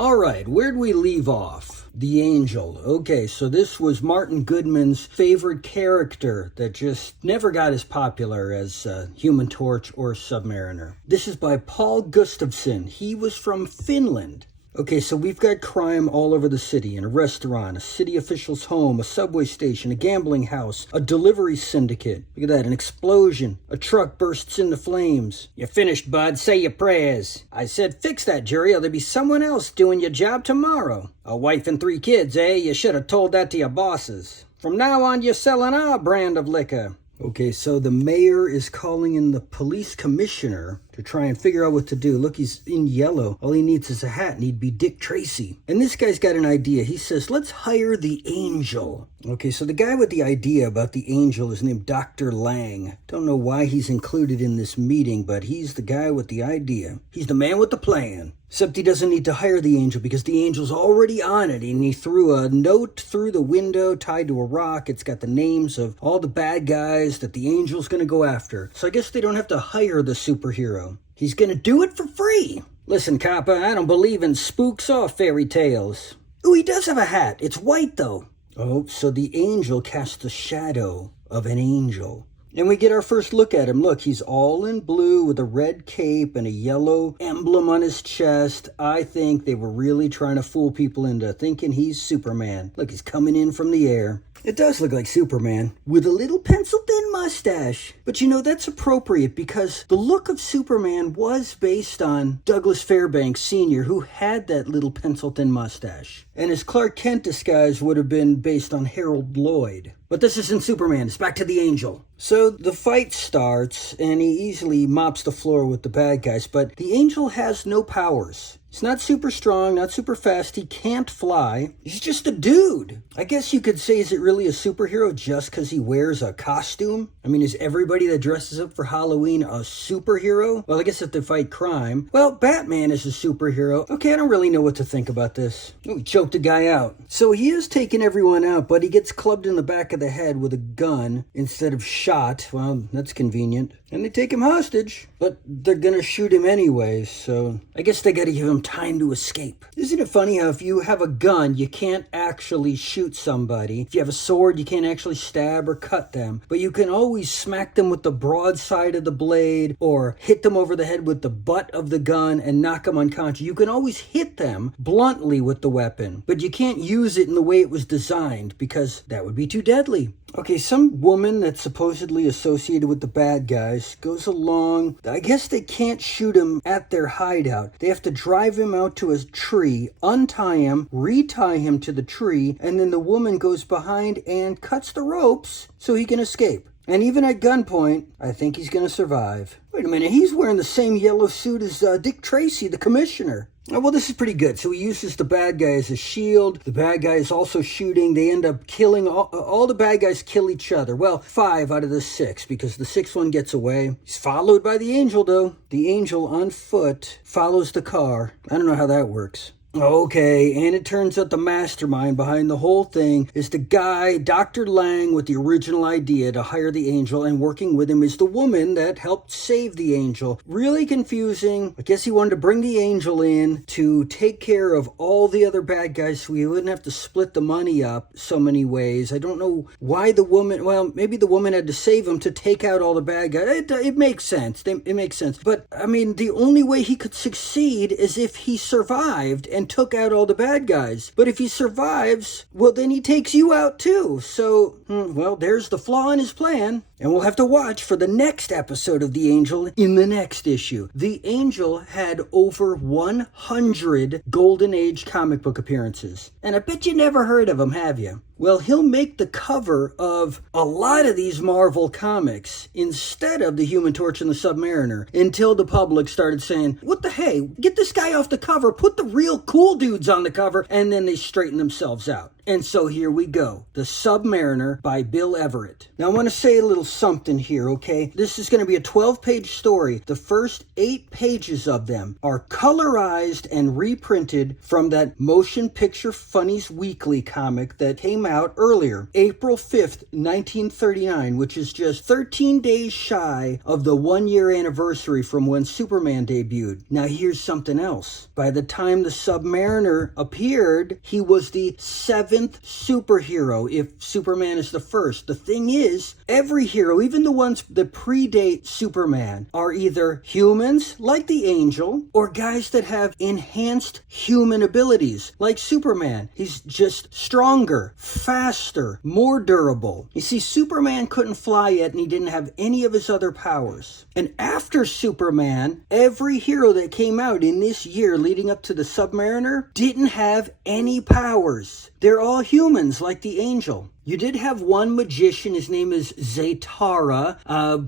All right, where'd we leave off? The Angel. Okay, so this was Martin Goodman's favorite character that just never got as popular as Human Torch or Submariner. This is by Paul Gustafsson. He was from Finland. Okay, so we've got crime all over the city, in a restaurant, a city official's home, a subway station, a gambling house, a delivery syndicate. Look at that, an explosion. A truck bursts into flames. You finished, bud. Say your prayers. I said fix that, Jerry, or there'll be someone else doing your job tomorrow. A wife and 3 kids, eh? You should have told that to your bosses. From now on, you're selling our brand of liquor. Okay, so the mayor is calling in the police commissioner to try and figure out what to do. Look, he's in yellow. All he needs is a hat, and he'd be Dick Tracy. And this guy's got an idea. He says, let's hire the Angel. Okay, so the guy with the idea about the Angel is named Dr. Lang. Don't know why he's included in this meeting, but he's the guy with the idea. He's the man with the plan. Except he doesn't need to hire the Angel because the Angel's already on it, and he threw a note through the window tied to a rock. It's got the names of all the bad guys that the Angel's going to go after. So I guess they don't have to hire the superhero. He's going to do it for free. Listen, Kappa, I don't believe in spooks or fairy tales. Ooh, he does have a hat. It's white, though. Oh, so the Angel casts the shadow of an angel. And we get our first look at him. Look, he's all in blue with a red cape and a yellow emblem on his chest. I think they were really trying to fool people into thinking he's Superman. Look, he's coming in from the air. It does look like Superman, with a little pencil-thin mustache. But you know, that's appropriate because the look of Superman was based on Douglas Fairbanks Sr., who had that little pencil-thin mustache. And his Clark Kent disguise would have been based on Harold Lloyd. But this isn't Superman, it's back to the Angel. So the fight starts, and he easily mops the floor with the bad guys, but the Angel has no powers. He's not super strong, not super fast, he can't fly. He's just a dude. I guess you could say, is it really a superhero just because he wears a costume? I mean, is everybody that dresses up for Halloween a superhero? Well, I guess if they fight crime. Well, Batman is a superhero. Okay, I don't really know what to think about this. Oh, he choked a guy out. So he is taking everyone out, but he gets clubbed in the back of the head with a gun instead of shot. Well, that's convenient. And they take him hostage, but they're gonna shoot him anyways, so I guess they gotta give him time to escape. Isn't it funny how if you have a gun, you can't actually shoot somebody? If you have a sword, you can't actually stab or cut them, but you can always smack them with the broadside of the blade or hit them over the head with the butt of the gun and knock them unconscious. You can always hit them bluntly with the weapon, but you can't use it in the way it was designed because that would be too deadly. Okay, some woman that's supposedly associated with the bad guys goes along. I guess they can't shoot him at their hideout. They have to drive him out to a tree, untie him, retie him to the tree, and then the woman goes behind and cuts the ropes so he can escape. And even at gunpoint, I think he's going to survive. Wait a minute, he's wearing the same yellow suit as Dick Tracy, the commissioner. Oh, well, this is pretty good. So he uses the bad guy as a shield. The bad guy is also shooting. They end up killing, all the bad guys kill each other. Well, 5 out of the 6, because the 6th one gets away. He's followed by the Angel, though. The Angel on foot follows the car. I don't know how that works. Okay, and it turns out the mastermind behind the whole thing is the guy, Dr. Lang, with the original idea to hire the Angel, and working with him is the woman that helped save the Angel. Really confusing. I guess he wanted to bring the Angel in to take care of all the other bad guys so he wouldn't have to split the money up so many ways. I don't know why the woman, well, maybe the woman had to save him to take out all the bad guys. It makes sense. It makes sense. But, I mean, the only way he could succeed is if he survived and took out all the bad guys. But if he survives, well, then he takes you out too. So, well, there's the flaw in his plan. And we'll have to watch for the next episode of The Angel in the next issue. The Angel had over 100 Golden Age comic book appearances. And I bet you never heard of him, have you? Well, he'll make the cover of a lot of these Marvel comics instead of the Human Torch and the Submariner until the public started saying, what the hey, get this guy off the cover, put the real cool dudes on the cover, and then they straighten themselves out. And so here we go. The Submariner by Bill Everett. Now I want to say a little something here, okay? This is going to be a 12-page story. The first 8 pages of them are colorized and reprinted from that Motion Picture Funnies Weekly comic that came out earlier, April 5th, 1939, which is just 13 days shy of the 1-year anniversary from when Superman debuted. Now here's something else. By the time the Submariner appeared, he was the 7th superhero, if Superman is the first. The thing is, every hero, even the ones that predate Superman, are either humans, like the Angel, or guys that have enhanced human abilities, like Superman. He's just stronger, faster, more durable. You see, Superman couldn't fly yet, and he didn't have any of his other powers. And after Superman, every hero that came out in this year leading up to the Submariner didn't have any powers. They're all humans, like the Angel. You did have one magician. His name is Zaytara.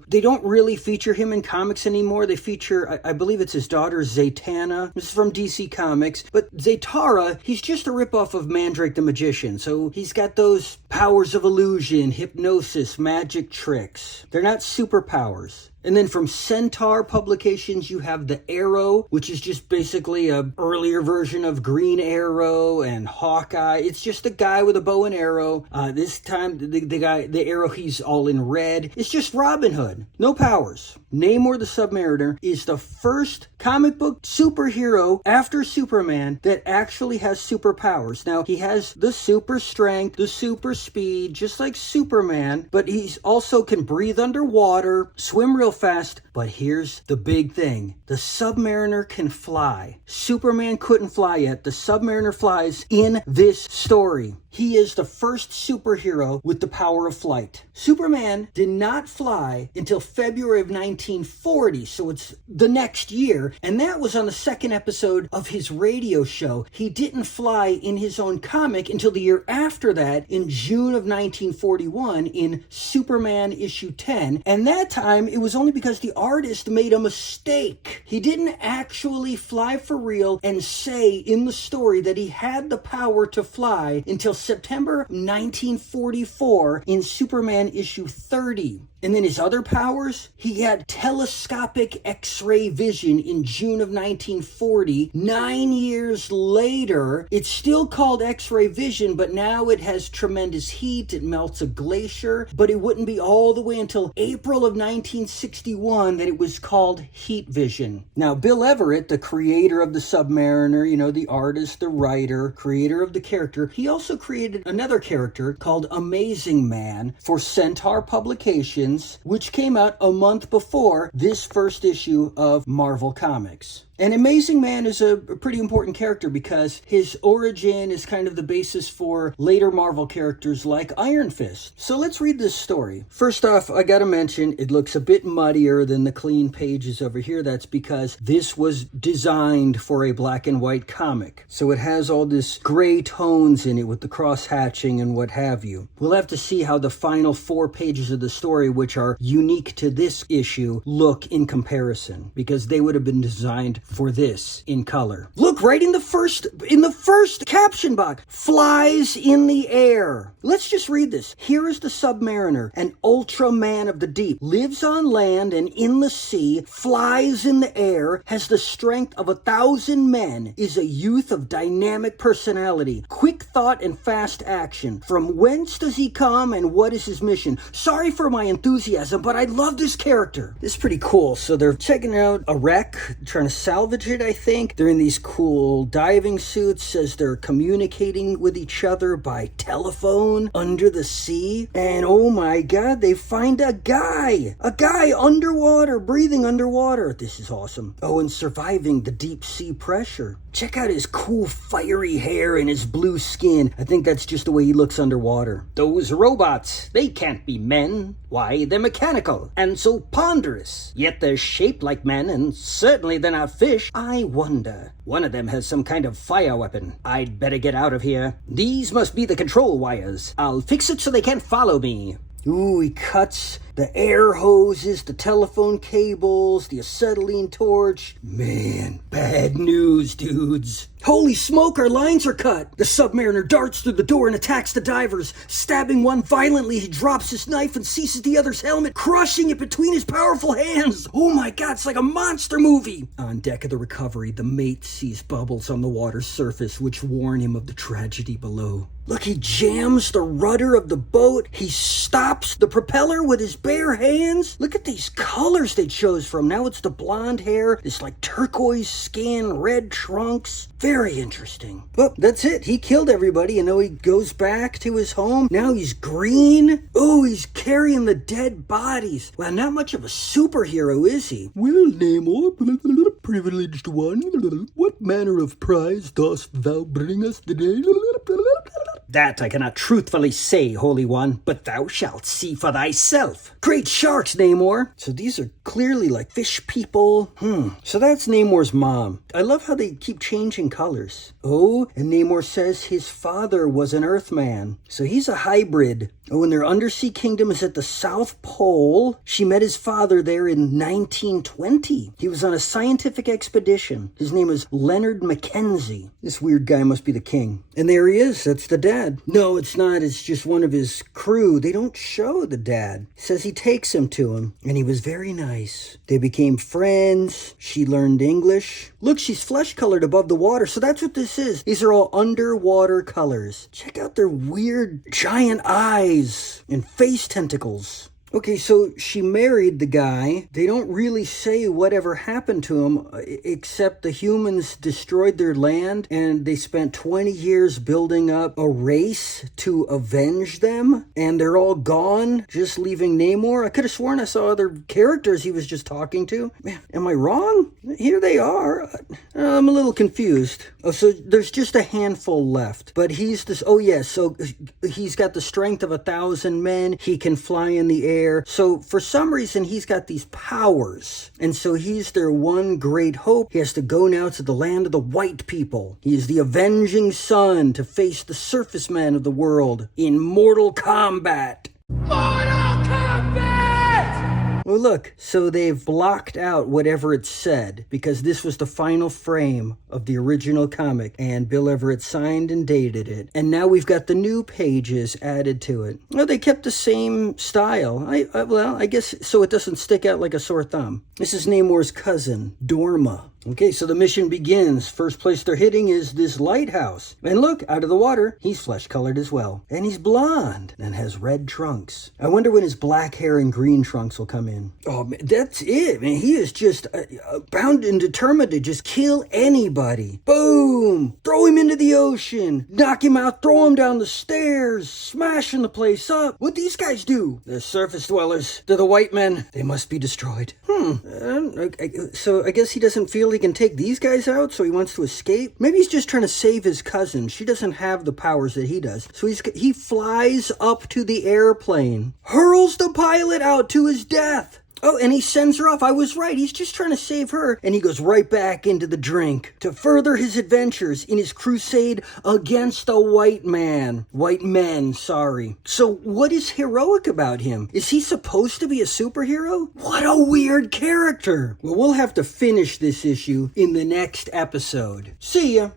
They don't really feature him in comics anymore. They feature, I believe it's his daughter, Zatanna. This is from DC Comics. But Zaytara, he's just a ripoff of Mandrake the Magician. So he's got those powers of illusion, hypnosis, magic tricks. They're not superpowers. And then from Centaur Publications, you have the Arrow, which is just basically an earlier version of Green Arrow and Hawkeye. It's just a guy with a bow and arrow. This time, the Arrow, he's all in red. It's just Robin Hood. No powers. Namor the Submariner is the first comic book superhero after Superman that actually has superpowers. Now, he has the super strength, the super speed, just like Superman, but he's also can breathe underwater, swim real fast. But here's the big thing. The Submariner can fly. Superman couldn't fly yet. The Submariner flies in this story. He is the first superhero with the power of flight. Superman did not fly until February of 1940, so it's the next year, and that was on the second episode of his radio show. He didn't fly in his own comic until the year after that, in June of 1941, in Superman issue 10, and that time it was only because the artist made a mistake. He didn't actually fly for real and say in the story that he had the power to fly until September 1944 in Superman issue 30. And then his other powers, he had telescopic X-ray vision in June of 1940. 9 years later, it's still called X-ray vision, but now it has tremendous heat. It melts a glacier, but it wouldn't be all the way until April of 1961 that it was called heat vision. Now, Bill Everett, the creator of the Submariner, the artist, the writer, creator of the character, he also created another character called Amazing Man for Centaur Publications, which came out a month before this first issue of Marvel Comics. And Amazing Man is a pretty important character because his origin is kind of the basis for later Marvel characters like Iron Fist. So let's read this story. First off, I gotta mention, it looks a bit muddier than the clean pages over here. That's because this was designed for a black and white comic. So it has all this gray tones in it with the cross-hatching and what have you. We'll have to see how the final 4 pages of the story, which are unique to this issue, look in comparison, because they would have been designed for this in color. Look, right in the first caption box, flies in the air. Let's just read this. Here is the Submariner, an Ultraman of the deep, lives on land and in the sea, flies in the air, has the strength of 1,000 men, is a youth of dynamic personality, quick thought and fast action. From whence does he come and what is his mission? Sorry for my enthusiasm, but I love this character. This is pretty cool. So they're checking out a wreck, trying to salvage it, I think. They're in these cool diving suits as they're communicating with each other by telephone under the sea. And oh my god, they find a guy underwater, breathing underwater. This is awesome. Oh, and surviving the deep sea pressure. Check out his cool fiery hair and his blue skin. I think that's just the way he looks underwater. Those robots, they can't be men. Why, they're mechanical and so ponderous. Yet they're shaped like men, and certainly they're not fish. I wonder. One of them has some kind of fire weapon. I'd better get out of here. These must be the control wires. I'll fix it so they can't follow me. Ooh, he cuts the air hoses, the telephone cables, the acetylene torch. Man, bad news, dudes. Holy smoke, our lines are cut! The submariner darts through the door and attacks the divers. Stabbing one violently, he drops his knife and seizes the other's helmet, crushing it between his powerful hands. Oh my god, it's like a monster movie! On deck of the Recovery, the mate sees bubbles on the water's surface which warn him of the tragedy below. Look, he jams the rudder of the boat. He stops the propeller with his bare hands. Look at these colors they chose from. Now it's the blonde hair, this like turquoise skin, red trunks. Very interesting. Well, that's it. He killed everybody, and now he goes back to his home. Now he's green. Oh, he's carrying the dead bodies. Well, not much of a superhero, is he? Well, Namor, privileged one, what manner of prize dost thou bring us today? That I cannot truthfully say, Holy One, but thou shalt see for thyself. Great sharks, Namor. So these are clearly like fish people. So that's Namor's mom. I love how they keep changing colors. Oh, and Namor says his father was an Earthman. So he's a hybrid. Oh, and their undersea kingdom is at the South Pole. She met his father there in 1920. He was on a scientific expedition. His name is Leonard Mackenzie. This weird guy must be the king. And there he is. That's the dad. No, it's not. It's just one of his crew. They don't show the dad. Says he takes him to him, and he was very nice. They became friends. She learned English. Look, she's flesh-colored above the water, so that's what this is. These are all underwater colors. Check out their weird giant eyes and face tentacles. Okay, so she married the guy. They don't really say whatever happened to him, except the humans destroyed their land, and they spent 20 years building up a race to avenge them, and they're all gone, just leaving Namor. I could have sworn I saw other characters he was just talking to. Man, am I wrong? Here they are. I'm a little confused. Oh, so there's just a handful left, but he's this, oh yes, so he's got the strength of 1,000 men. He can fly in the air. So for some reason, he's got these powers. And so he's their one great hope. He has to go now to the land of the white people. He is the avenging son to face the surface men of the world in mortal combat. Mortal Kombat! Well, look, so they've blocked out whatever it said, because this was the final frame of the original comic, and Bill Everett signed and dated it. And now we've got the new pages added to it. Well, they kept the same style. I guess so it doesn't stick out like a sore thumb. This is Namor's cousin, Dorma. Okay, so the mission begins. First place they're hitting is this lighthouse. And look, out of the water, he's flesh-colored as well. And he's blonde and has red trunks. I wonder when his black hair and green trunks will come in. Oh, man, that's it. Man, he is just bound and determined to just kill anybody. Boom! Throw him into the ocean. Knock him out, throw him down the stairs. Smashing the place up. What'd these guys do? They're surface dwellers. They're the white men. They must be destroyed. So I guess he doesn't feel he can take these guys out, so he wants to escape. Maybe he's just trying to save his cousin. She doesn't have the powers that he does. So he flies up to the airplane, hurls the pilot out to his death. Oh, and he sends her off. I was right. He's just trying to save her. And he goes right back into the drink to further his adventures in his crusade against the white man. White men, sorry. So what is heroic about him? Is he supposed to be a superhero? What a weird character. Well, we'll have to finish this issue in the next episode. See ya.